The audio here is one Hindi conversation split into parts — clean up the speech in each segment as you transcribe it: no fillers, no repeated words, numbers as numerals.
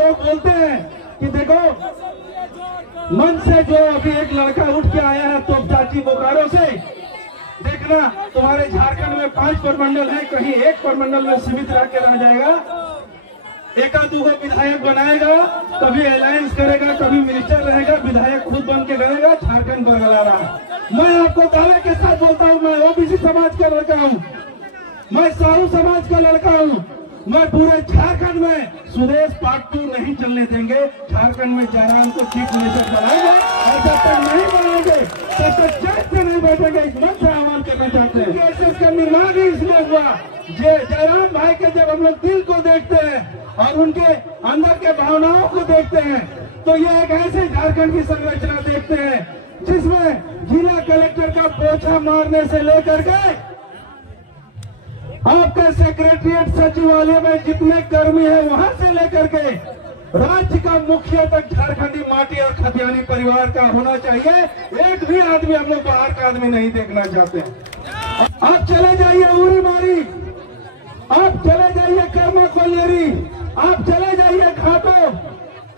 लोग बोलते हैं कि देखो मन से जो अभी एक लड़का उठ के आया है तो चाची बोकारो से, देखना तुम्हारे झारखंड में 5 प्रमंडल है, कहीं एक प्रमंडल में सीमित रह के रह जाएगा, एका दूगो विधायक बनाएगा, कभी अलायंस करेगा, कभी मिनिस्टर रहेगा, विधायक खुद बन के रहेगा, झारखंड बदला रहा है। मैं आपको दावे के साथ बोलता हूँ, मैं ओबीसी समाज का लड़का हूँ, मैं साहू समाज का लड़का हूँ, मैं पूरे झारखंड में सुदेश पार्ट 2 नहीं चलने देंगे। झारखंड में जयराम को चीफ मिनिस्टर बनाएंगे और जब तक नहीं बनाएंगे तब तक चैन से नहीं बैठेंगे। इस मन से आह्वान करना चाहते हैं। केसेस का निर्माण ही इसलिए हुआ, जयराम भाई के जब हम लोग दिल को देखते हैं और उनके अंदर के भावनाओं को देखते हैं तो ये एक ऐसे झारखंड की संरचना देखते हैं जिसमें जिला कलेक्टर का पोछा मारने से लेकर के आपके सेक्रेटरिएट सचिवालय में जितने कर्मी हैं वहां से लेकर के राज्य का मुखिया तक झारखंडी माटी और खतियानी परिवार का होना चाहिए। एक भी आदमी हम लोग बाहर का आदमी नहीं देखना चाहते। आप चले जाइए उरी मारी, आप चले जाइए कर्मा कोलेरी, आप चले जाइए घाटों,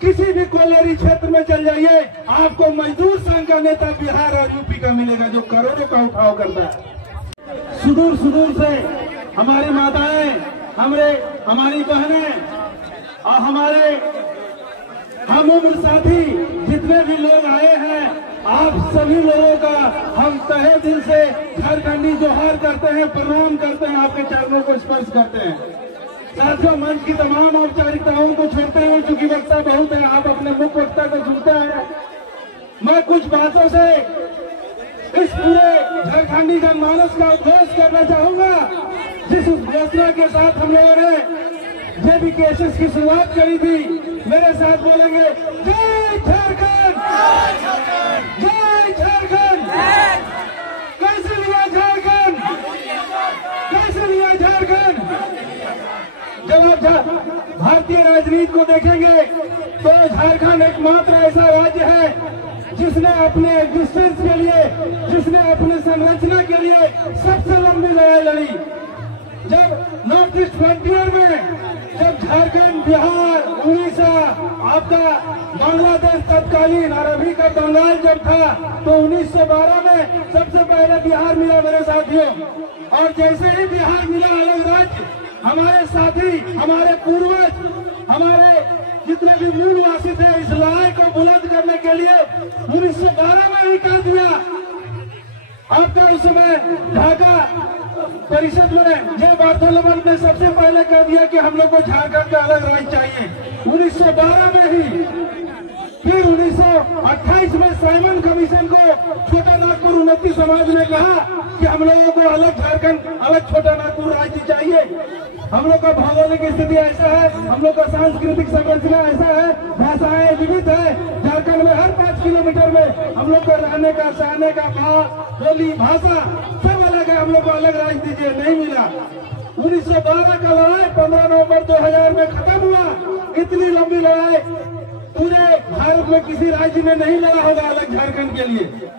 किसी भी कोलेरी क्षेत्र में चल जाइए, आपको मजदूर संघ का नेता बिहार और यूपी का मिलेगा जो करोड़ों का उठाव करता है। सुदूर सुदूर से हमारी माताएं, हमारी बहनें और हमारे हम उम्र साथी जितने भी लोग आए हैं, आप सभी लोगों का हम तहे दिल से झारखंडी जोहार करते हैं, प्रणाम करते हैं, आपके चरणों को स्पर्श करते हैं। साथियों, मंच की तमाम औपचारिकताओं को छोड़ते हुए, चूंकि वक्ता बहुत है, आप अपने मुख्य वक्ता को सुनते हैं, मैं कुछ बातों से इस पूरे झारखंडी जनमानस का उद्घोष करना चाहूंगा। जिस घोषणा के साथ हम लोगों ने जेबी केसेस की शुरुआत करी थी, मेरे साथ बोलेंगे जय झारखंड, जय झारखंड। कैसे लिया झारखंड, कैसे लिया झारखंड। जब आप भारतीय राजनीति को देखेंगे तो झारखंड एकमात्र ऐसा राज्य है जिसने अपने एग्जिस्टेंस के लिए, जिसने अपने संरचना के लिए सबसे लंबी लड़ाई लड़ी। जब नॉर्थ ईस्ट फ्रंटियर में जब झारखंड, बिहार, उड़ीसा, आपका बांग्लादेश तत्कालीन और अभी का बंगाल जब था तो 1912 में सबसे पहले बिहार मिला मेरे साथियों। और जैसे ही बिहार मिला अलग राज्य, हमारे साथी, हमारे पूर्वज, हमारे जितने भी मूलवासी थे, इस लड़ाई को बुलंद करने के लिए 1912 में ही कर दिया। आपका उस समय ढाका परिषद में जय बार्थोलोमन ने सबसे पहले कह दिया कि हम लोग को झारखंड का अलग राज्य चाहिए, 1912 में ही। फिर 1928 में साइमन कमीशन को छोटा नागपुर उन्नति समाज ने कहा कि हम लोगों को अलग झारखंड, अलग छोटा नागपुर राज्य चाहिए। हम लोग का भौगोलिक स्थिति ऐसा है, हम लोग का सांस्कृतिक संरचना ऐसा है, भाषाएं विविध है। झारखंड में हर 5 किलोमीटर में हम लोग को रहने का, सहने का बोली, भाषा सब अलग है। हम लोग को अलग राज्य दीजिए, नहीं मिला। 1912 का लड़ाई 15 नवंबर 2000 में खत्म हुआ। इतनी लंबी लड़ाई पूरे भारत में किसी राज्य में नहीं लड़ा होगा अलग झारखंड के लिए।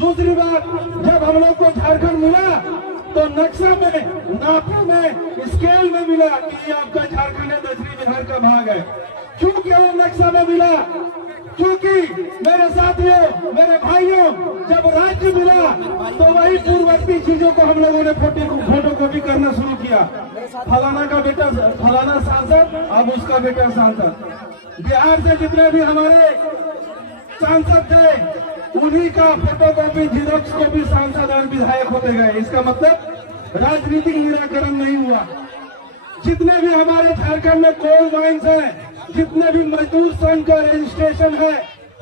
दूसरी बात, जब हम लोग को झारखंड मिला तो नक्शा में, नापे में, स्केल में मिला कि ये आपका झारखंड है, दक्षिणी बिहार का भाग है। क्योंकि वो नक्शा में मिला, क्योंकि मेरे साथियों, मेरे भाइयों, जब राज्य मिला तो वही पूर्ववर्ती चीजों को हम लोगों ने फोटो कॉपी करना शुरू किया। फलाना का बेटा फलाना सांसद, अब उसका बेटा सांसद। बिहार से जितने भी हमारे सांसद थे उन्हीं का फोटो कॉपी, जीरोक्स कॉपी सांसद और विधायक होते गए। इसका मतलब राजनीतिक निराकरण नहीं हुआ। जितने भी हमारे झारखंड में कोल माइंस हैं, जितने भी मजदूर संघ का रजिस्ट्रेशन है,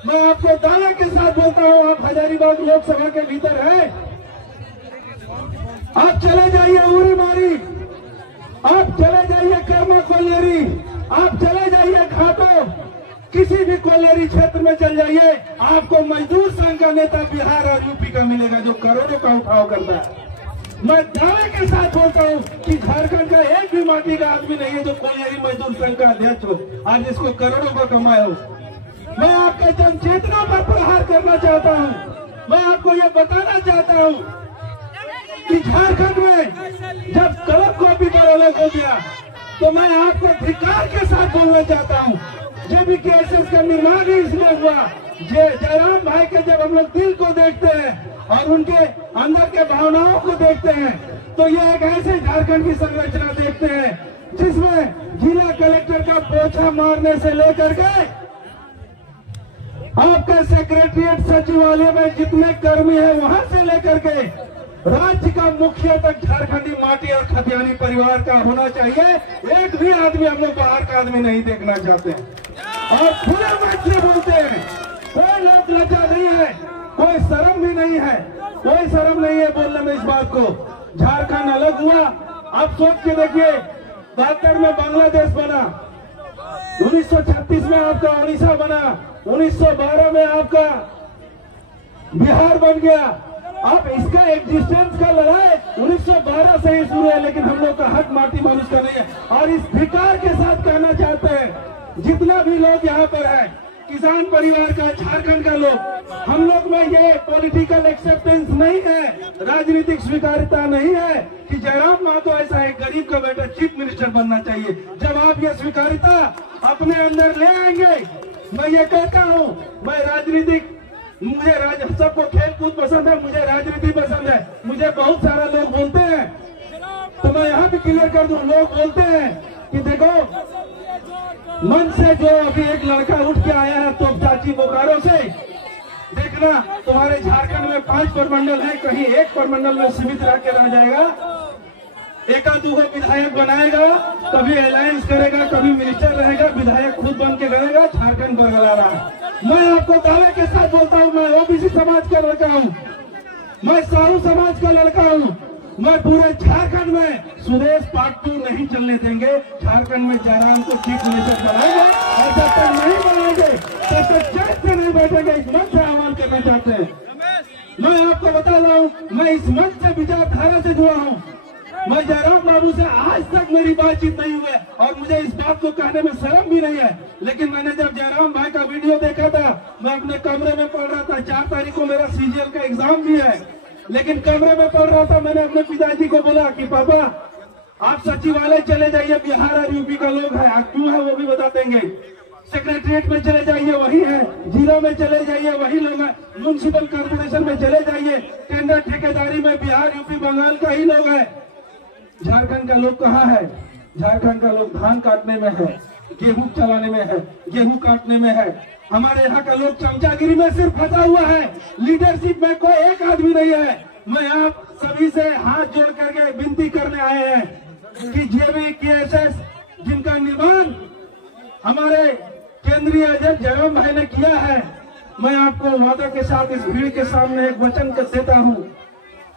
मैं आपको दावे के साथ बोलता हूँ, आप हजारीबाग लोकसभा के भीतर हैं। आप चले जाइए उरी मारी, आप चले जाइए कर्मा कोलेरी, आप चले जाइए घाटों, किसी भी कोलेरी क्षेत्र में चल जाइए, आपको मजदूर संघ का नेता बिहार और यूपी का मिलेगा जो करोड़ों का उठाव करता है। मैं दावे के साथ बोलता हूँ कि झारखंड का एक भी माटी का आदमी नहीं है जो कोलेरी मजदूर संघ का अध्यक्ष हो, आज इसको करोड़ों का कमाए हो। मैं आपके जन चेतना पर प्रहार करना चाहता हूँ। मैं आपको ये बताना चाहता हूँ कि झारखंड में जब कलम कॉपी पर अलग हो गया तो मैं आपको धिक्कार के साथ बोलना चाहता हूँ जेबीकेएसएस का निर्माण ही इसलिए हुआ। जयराम भाई के जब हम लोग दिल को देखते हैं और उनके अंदर के भावनाओं को देखते हैं तो ये एक ऐसे झारखंड की संरचना देखते हैं जिसमें जिला कलेक्टर का पोछा मारने से लेकर के आपके सेक्रेटरिएट सचिवालय में जितने कर्मी हैं वहां से लेकर के राज्य का मुखिया तक झारखंडी माटी और खतियानी परिवार का होना चाहिए। एक भी आदमी हम लोग बाहर का आदमी नहीं देखना चाहते हैं और खुले मन से बोलते हैं। कोई लोग लज्जा नहीं है, कोई शर्म भी नहीं है, कोई शर्म नहीं है बोलने में इस बात को। झारखंड अलग हुआ, आप सोच के देखिए 72 में बांग्लादेश बना, 1936 में आपका उड़ीसा बना, 1912 में आपका बिहार बन गया। अब इसका एग्जिस्टेंस का लड़ाई 1912 से ही शुरू है, लेकिन हम लोग का हक माटी मानुष का नहीं है। और इस धिक्कार के साथ कहना चाहते हैं जितना भी लोग यहाँ पर है, किसान परिवार का, झारखंड का लोग, हम लोग में ये पॉलिटिकल एक्सेप्टेंस नहीं है, राजनीतिक स्वीकार्यता नहीं है कि जयराम महतो ऐसा है गरीब का बेटा चीफ मिनिस्टर बनना चाहिए। जब आप ये स्वीकार्यता अपने अंदर ले आएंगे, मैं ये कहता हूँ, मैं राजनीतिक, मुझे सबको खेल कूद पसंद है, मुझे राजनीति पसंद है। मुझे बहुत सारा लोग बोलते हैं, तो मैं यहाँ भी क्लियर कर दूं, लोग बोलते हैं कि देखो मन से जो अभी एक लड़का उठ के आया है तो चाची बोकारो से, देखना तुम्हारे झारखंड में 5 प्रमंडल है, कहीं एक प्रमंडल में सीमित रह के रह जाएगा, एका दूगो विधायक बनाएगा, कभी अलायंस करेगा, कभी मिनिस्टर रहेगा, विधायक खुद बन के रहेगा, झारखंड बदला रहा है। मैं आपको दावे के साथ बोलता हूँ, मैं ओबीसी समाज का लड़का हूँ, मैं साहू समाज का लड़का हूँ, मैं पूरे झारखंड में सुदेश पार्ट 2 नहीं चलने देंगे। झारखंड में जयराम को चीफ मिनिस्टर बनाएंगे और जब तक नहीं बनाएंगे तब तक चैन से नहीं बैठेंगे। इस मंच से आह्वान करना चाहते हैं। मैं आपको बता रहा हूँ, मैं इस मंच से विचारधारा से जुड़ा हूँ। मैं जयराम बाबू से आज तक मेरी बातचीत नहीं हुई और मुझे इस बात को कहने में शर्म भी नहीं है, लेकिन मैंने जब जयराम भाई का वीडियो देखा था, मैं अपने कमरे में पढ़ रहा था। 4 तारीख को मेरा सीजीएल का एग्जाम भी है, लेकिन कमरे में पढ़ रहा था। मैंने अपने पिताजी को बोला कि पापा आप सचिवालय चले जाइए, बिहार और यूपी का लोग है, क्यों है वो भी बता देंगे। सेक्रेटरिएट में चले जाइए, वही है। जिला में चले जाइए, वही लोग है। म्यूनिसिपल कॉर्पोरेशन में चले जाइए, टेंडर ठेकेदारी में बिहार यूपी बंगाल का ही लोग है। झारखंड का लोग कहाँ है? झारखंड का लोग धान काटने में है, गेहूं चलाने में है, गेहूं काटने में है। हमारे यहाँ का लोग चमचागिरी में सिर्फ फंसा हुआ है, लीडरशिप में कोई एक आदमी नहीं है। मैं आप सभी से हाथ जोड़ करके विनती करने आए हैं कि जेबीकेएसएस जिनका निर्माण हमारे केंद्रीय अध्यक्ष जयराम भाई ने किया है, मैं आपको वादा के साथ इस भीड़ के सामने एक वचन कर देता हूँ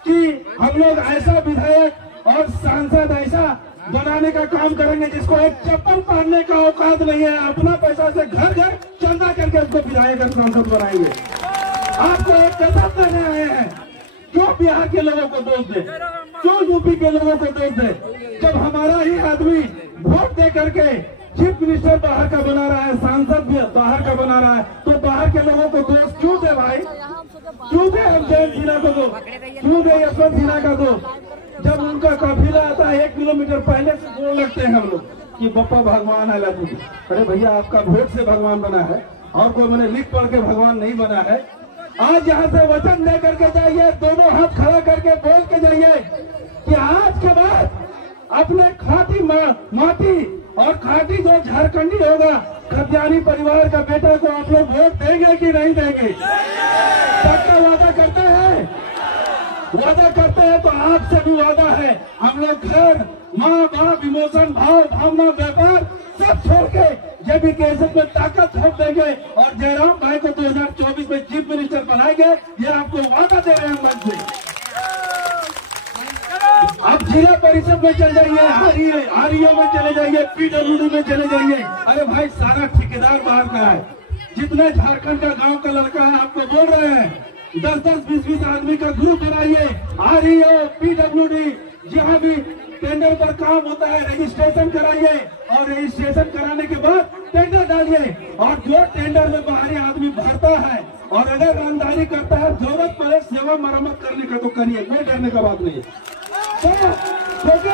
कि हम लोग ऐसा विधायक और सांसद ऐसा बनाने का काम करेंगे जिसको एक चप्पल पहनने का औकात नहीं है। अपना पैसा से घर घर चंदा करके उसको विधायक और सांसद बनाएंगे। आपको एक कसम देने आए हैं। क्यों बिहार के लोगों को दोष दे, क्यों यूपी के लोगों को दोष दे? जब हमारा ही आदमी वोट दे करके चीफ मिनिस्टर बाहर का बना रहा है, सांसद भी बाहर का बना रहा है, तो बाहर के लोगों को दोष क्यों दे भाई? क्यों दे हम जयंत सिन्हा को दो, क्यों दे यशवंत सिन्हा का दो? जब उनका काफिला आता है 1 किलोमीटर पहले से बोल लगते हैं हम लोग कि बप्पा भगवान है लाजू। अरे भैया, आपका वोट से भगवान बना है और कोई मैंने लिख पढ़ के भगवान नहीं बना है। आज यहाँ से वचन दे करके जाइए, दोनों हाथ खड़ा करके बोल के जाइए कि आज के बाद अपने खाटी माटी और खाटी जो झारखंडी होगा, खतियानी परिवार का बेटा को आप लोग वोट देंगे कि नहीं देंगे? पक्का वादा करते हैं? वादा करते हैं तो आपसे भी वादा है। हम लोग घर, माँ बाप, इमोशन, भाव, भावना, व्यापार सब छोड़ के जेबीकेएसएस में ताकत छोड़ देंगे और जयराम भाई को 2024 में चीफ मिनिस्टर बनाएंगे। ये आपको वादा दे रहे हैं मन से। आप जिला परिषद में चले जाइए, आरईओ में चले जाइए, पीडब्ल्यूडी में चले जाइए। अरे भाई, सारा ठेकेदार बाहर का है। जितना झारखंड का गांव का लड़का है, आपको बोल रहे हैं 10-10, 20-20 आदमी का ग्रुप बनाइए। आरईओ, पीडब्ल्यूडी, जहाँ भी टेंडर पर काम होता है रजिस्ट्रेशन कराइए और रजिस्ट्रेशन कराने के बाद टेंडर डालिए। और जो टेंडर में बाहरी आदमी भरता है और अगर ईमानदारी करता है, जरूरत पड़े सेवा मरम्मत करने का तो करिए, कोई डरने का बात नहीं है। क्योंकि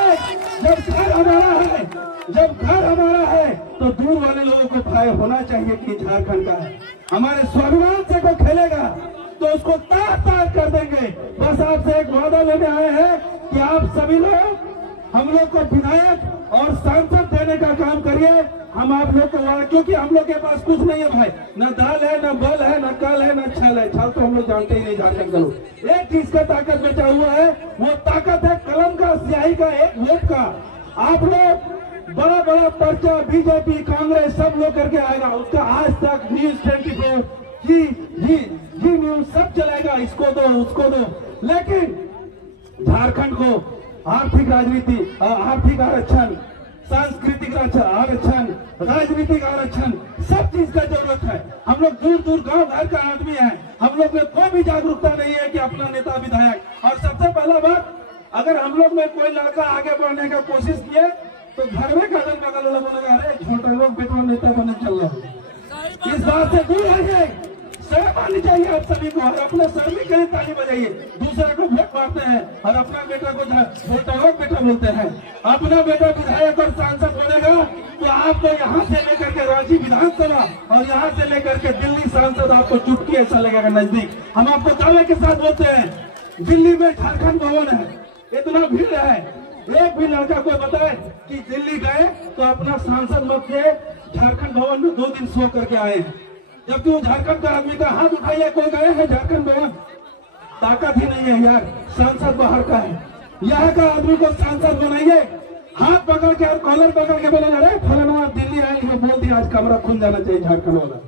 जब घर हमारा है जब घर हमारा है तो दूर वाले लोगों को भय होना चाहिए कि झारखंड का है। हमारे स्वाभिमान से कोई खेलेगा तो उसको तार तार कर देंगे। बस आपसे एक वादा लेने आए हैं कि आप सभी लोग हम लोग को विधायक और सांसद देने का काम करिए। हम आप लोग को वादा, क्योंकि हम लोग के पास कुछ नहीं है भाई, न दाल है, न बल है, न कल है, न छल है। छल तो हम लोग जानते ही नहीं झारखंड का लोग। एक चीज का ताकत बचा हुआ है, वो ताकत है कलम का, स्याही का, एक वोट का। आप लोग बड़ा बड़ा पर्चा बीजेपी कांग्रेस सब लोग करके आएगा, उसका आज तक न्यूज 24 जी न्यूज सब चलेगा, इसको दो उसको दो। लेकिन झारखंड को आर्थिक राजनीति, आर्थिक आरक्षण, सांस्कृतिक आरक्षण, राजनीतिक आरक्षण, सब चीज का जरूरत है। हम लोग दूर दूर गांव घर का आदमी है, हम लोग में कोई भी जागरूकता नहीं है कि अपना नेता विधायक। और सबसे पहला बात, अगर हम लोग में कोई लड़का आगे बढ़ने का कोशिश किए तो घर में अगल बगल वाला बोलेगा, अरे छोटा लोग बेटा नेता बने चल रहा है। इस बात से दूर रहिए, शर्म आनी चाहिए आप सभी को। और अपने सर में कहीं ताली बजाइए। दूसरे को वोट मारते हैं और अपना बेटा को छोटा बेटा बोलते हैं। अपना बेटा विधायक और सांसद बनेगा तो आपको यहाँ से लेकर के रांची विधानसभा और यहाँ से लेकर के दिल्ली सांसद आपको चुटकी ऐसा लगेगा नजदीक। हम आपको दावे के साथ बोलते हैं, दिल्ली में झारखंड भवन है, इतना भीड़ है, एक भी लड़का को बताए कि दिल्ली गए तो अपना सांसद मत से झारखंड भवन में 2 दिन सो करके आए हैं। जबकि वो झारखंड का आदमी का हाथ उठाइए, कोई गए हैं झारखंड भवन? ताकत ही नहीं है यार, सांसद बाहर का है। यहाँ का आदमी को सांसद बनाइए, हाथ पकड़ के और कॉलर पकड़ के बोला, अरे फलाना दिल्ली आए हैं, बोल दिया आज कमरा खुल जाना चाहिए झारखंड वाला।